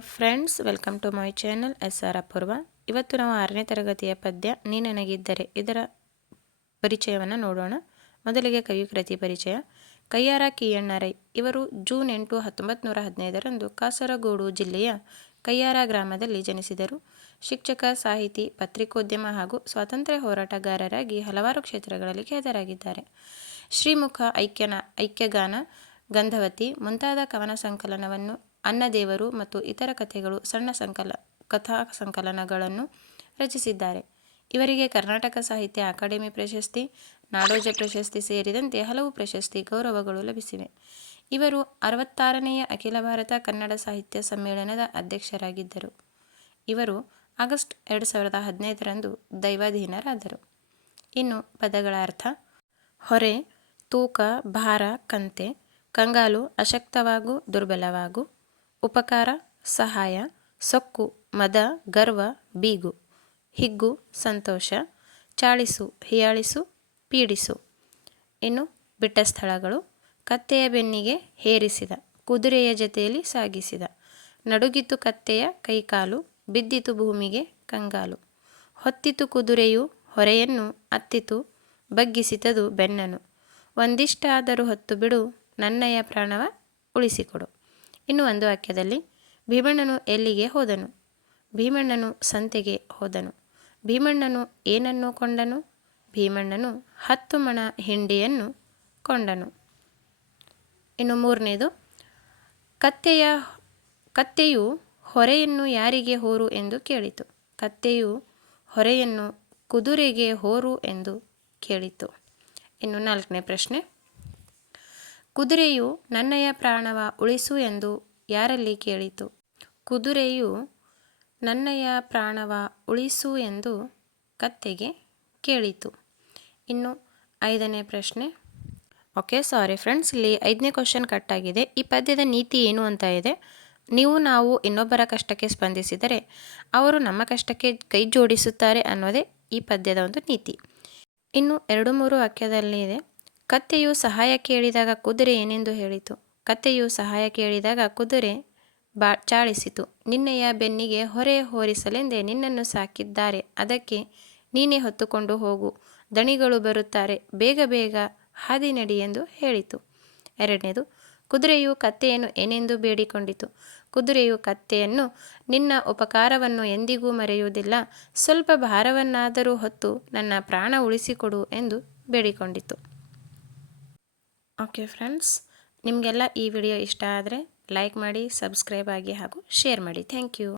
Friends welcome to my channel S R Apoorva ಇವತ್ತು ನಾವು ಆರನೇ ತರಗತಿಯ ಪದ್ಯ, ನೀ ನನಗಿದ್ದರೆ. ಇದರ ಪರಿಚಯವನ್ನು ನೋಡೋಣ. ಮೊದಲಿಗೆ ಕವಿ ಕೃತಿ ಪರಿಚಯ. ಕೈಯಾರ ಕಿಯಣ್ಣರೈ. ಇವರು ಜೂನ್ ಎಂಟು ಹತ್ತೊಂಬತ್ತು ನೂರ ಹದಿನೈದರಂದು ಕಾಸರಗೋಡು ಜಿಲ್ಲೆಯ ಕೈಯಾರ ಗ್ರಾಮದಲ್ಲಿ ಜನಿಸಿದರು. ಶಿಕ್ಷಕ, ಸಾಹಿತಿ, ಪತ್ರಿಕೋದ್ಯಮ ಹಾಗೂ ಸ್ವಾತಂತ್ರ್ಯ ಹೋರಾಟಗಾರರಾಗಿ ಹಲವಾರು ಕ್ಷೇತ್ರಗಳಲ್ಲಿ ಖ್ಯಾತರಾಗಿದ್ದಾರೆ. ಶ್ರೀಮುಖ, ಐಕ್ಯನ, ಐಕ್ಯಗಾನ, ಗಂಧವತಿ ಮುಂತಾದ ಕವನ ಸಂಕಲನವನ್ನು ಅನ್ನದೇವರು ಮತ್ತು ಇತರ ಕಥೆಗಳು ಸಣ್ಣ ಸಂಕಲ, ಕಥಾ ಸಂಕಲನಗಳನ್ನು ರಚಿಸಿದ್ದಾರೆ. ಇವರಿಗೆ ಕರ್ನಾಟಕ ಸಾಹಿತ್ಯ ಅಕಾಡೆಮಿ ಪ್ರಶಸ್ತಿ, ನಾಡೋಜ ಪ್ರಶಸ್ತಿ ಸೇರಿದಂತೆ ಹಲವು ಪ್ರಶಸ್ತಿ ಗೌರವಗಳು ಲಭಿಸಿವೆ. ಇವರು ಅರವತ್ತಾರನೆಯ ಅಖಿಲ ಭಾರತ ಕನ್ನಡ ಸಾಹಿತ್ಯ ಸಮ್ಮೇಳನದ ಅಧ್ಯಕ್ಷರಾಗಿದ್ದರು. ಇವರು ಆಗಸ್ಟ್ ಎರಡು ಸಾವಿರದ ಹದಿನೈದರಂದು ದೈವಾಧೀನರಾದರು. ಇನ್ನು ಪದಗಳ ಅರ್ಥ, ಹೊರೆ, ತೂಕ, ಭಾರ, ಕಂತೆ, ಕಂಗಾಲು, ಅಶಕ್ತವಾಗು, ದುರ್ಬಲವಾಗು ಉಪಕಾರ, ಸಹಾಯ, ಸೊಕ್ಕು, ಮದ, ಗರ್ವ, ಬೀಗು, ಹಿಗ್ಗು, ಸಂತೋಷ, ಚಾಳಿಸು, ಹಿಯಾಳಿಸು, ಪೀಡಿಸು. ಇನ್ನು ಬಿಟ್ಟ ಸ್ಥಳಗಳು, ಕತ್ತೆಯ ಬೆನ್ನಿಗೆ ಹೇರಿಸಿದ, ಕುದುರೆಯ ಜತೆಯಲ್ಲಿ ಸಾಗಿಸಿದ. ನಡುಗಿತು ಕತ್ತೆಯ ಕೈಕಾಲು, ಬಿದ್ದಿತು ಭೂಮಿಗೆ ಕಂಗಾಲು. ಹೊತ್ತಿತು ಕುದುರೆಯು ಹೊರೆಯನ್ನು ಅತ್ತಿತು, ಬಗ್ಗಿಸಿತದು ಬೆನ್ನನು. ಒಂದಿಷ್ಟಾದರೂ ಹೊತ್ತು ಬಿಡು, ನನ್ನಯ ಪ್ರಾಣವ ಉಳಿಸಿಕೊಡು. ಇನ್ನು ಒಂದು ವಾಕ್ಯದಲ್ಲಿ, ಭೀಮಣ್ಣನು ಎಲ್ಲಿಗೆ ಹೋದನು? ಭೀಮಣ್ಣನು ಸಂತೆಗೆ ಹೋದನು. ಭೀಮಣ್ಣನು ಏನನ್ನು ಕೊಂಡನು? ಭೀಮಣ್ಣನು ಹತ್ತು ಮಣ ಹಿಂಡಿಯನ್ನು ಕೊಂಡನು. ಇನ್ನು ಮೂರನೇದು, ಕತ್ತೆಯ, ಕತ್ತೆಯು ಹೊರೆಯನ್ನು ಯಾರಿಗೆ ಹೋರು ಎಂದು ಕೇಳಿತು. ಕತ್ತೆಯು ಹೊರೆಯನ್ನು ಕುದುರೆಗೆ ಹೋರು ಎಂದು ಕೇಳಿತು. ಇನ್ನು ನಾಲ್ಕನೇ ಪ್ರಶ್ನೆ ಕುದುರೆಯು ನನ್ನಯ ಪ್ರಾಣವ ಉಳಿಸು ಎಂದು ಯಾರಲ್ಲಿ ಕೇಳಿತು? ಕುದುರೆಯು ನನ್ನಯ ಪ್ರಾಣವ ಉಳಿಸು ಎಂದು ಕತ್ತೆಗೆ ಕೇಳಿತು. ಇನ್ನು ಐದನೇ ಪ್ರಶ್ನೆ. ಓಕೆ, ಸಾರಿ ಫ್ರೆಂಡ್ಸ್, ಇಲ್ಲಿ ಐದನೇ ಕ್ವಶನ್ ಕಟ್ಟಾಗಿದೆ ಈ ಪದ್ಯದ ನೀತಿ ಏನು ಅಂತ ಇದೆ. ನೀವು, ನಾವು ಇನ್ನೊಬ್ಬರ ಕಷ್ಟಕ್ಕೆ ಸ್ಪಂದಿಸಿದರೆ ಅವರು ನಮ್ಮ ಕಷ್ಟಕ್ಕೆ ಕೈ ಜೋಡಿಸುತ್ತಾರೆ ಅನ್ನೋದೇ ಈ ಪದ್ಯದ ಒಂದು ನೀತಿ. ಇನ್ನು ಎರಡು ಮೂರು ವಾಕ್ಯದಲ್ಲಿ ಇದೆ. ಕತ್ತೆಯು ಸಹಾಯ ಕೇಳಿದಾಗ ಕುದುರೆ ಏನೆಂದು ಹೇಳಿತು. ಕತ್ತೆಯು ಸಹಾಯ ಕೇಳಿದಾಗ ಕುದುರೆ ಬಾ, ಚಾಳಿಸಿತು. ನಿನ್ನೆಯ ಬೆನ್ನಿಗೆ ಹೊರೆ ಹೋರಿಸಲೆಂದೇ ನಿನ್ನನ್ನು ಸಾಕಿದ್ದಾರೆ. ಅದಕ್ಕೆ ನೀನೇ ಹೊತ್ತುಕೊಂಡು ಹೋಗು. ದಣಿಗಳು ಬರುತ್ತಾರೆ. ಬೇಗ ಬೇಗ ಹಾದಿ ನಡಿ ಎಂದು ಹೇಳಿತು. ಎರಡನೇದು, ಕುದುರೆಯು ಕತ್ತೆಯನ್ನು ಏನೆಂದು ಬೇಡಿಕೊಂಡಿತು? ಕುದುರೆಯು ಕತ್ತೆಯನ್ನು, ನಿನ್ನ ಉಪಕಾರವನ್ನು ಎಂದಿಗೂ ಮರೆಯುವುದಿಲ್ಲ. ಸ್ವಲ್ಪ ಭಾರವನ್ನಾದರೂ ಹೊತ್ತು ನನ್ನ ಪ್ರಾಣ ಉಳಿಸಿಕೊಡು ಎಂದು ಬೇಡಿಕೊಂಡಿತು. ಓಕೆ ಫ್ರೆಂಡ್ಸ್ ನಿಮಗೆಲ್ಲ ಈ ವಿಡಿಯೋ ಇಷ್ಟ ಆದರೆ ಲೈಕ್ ಮಾಡಿ ಸಬ್ಸ್ಕ್ರೈಬ್ ಆಗಿ ಹಾಗೂ ಶೇರ್ ಮಾಡಿ. Thank you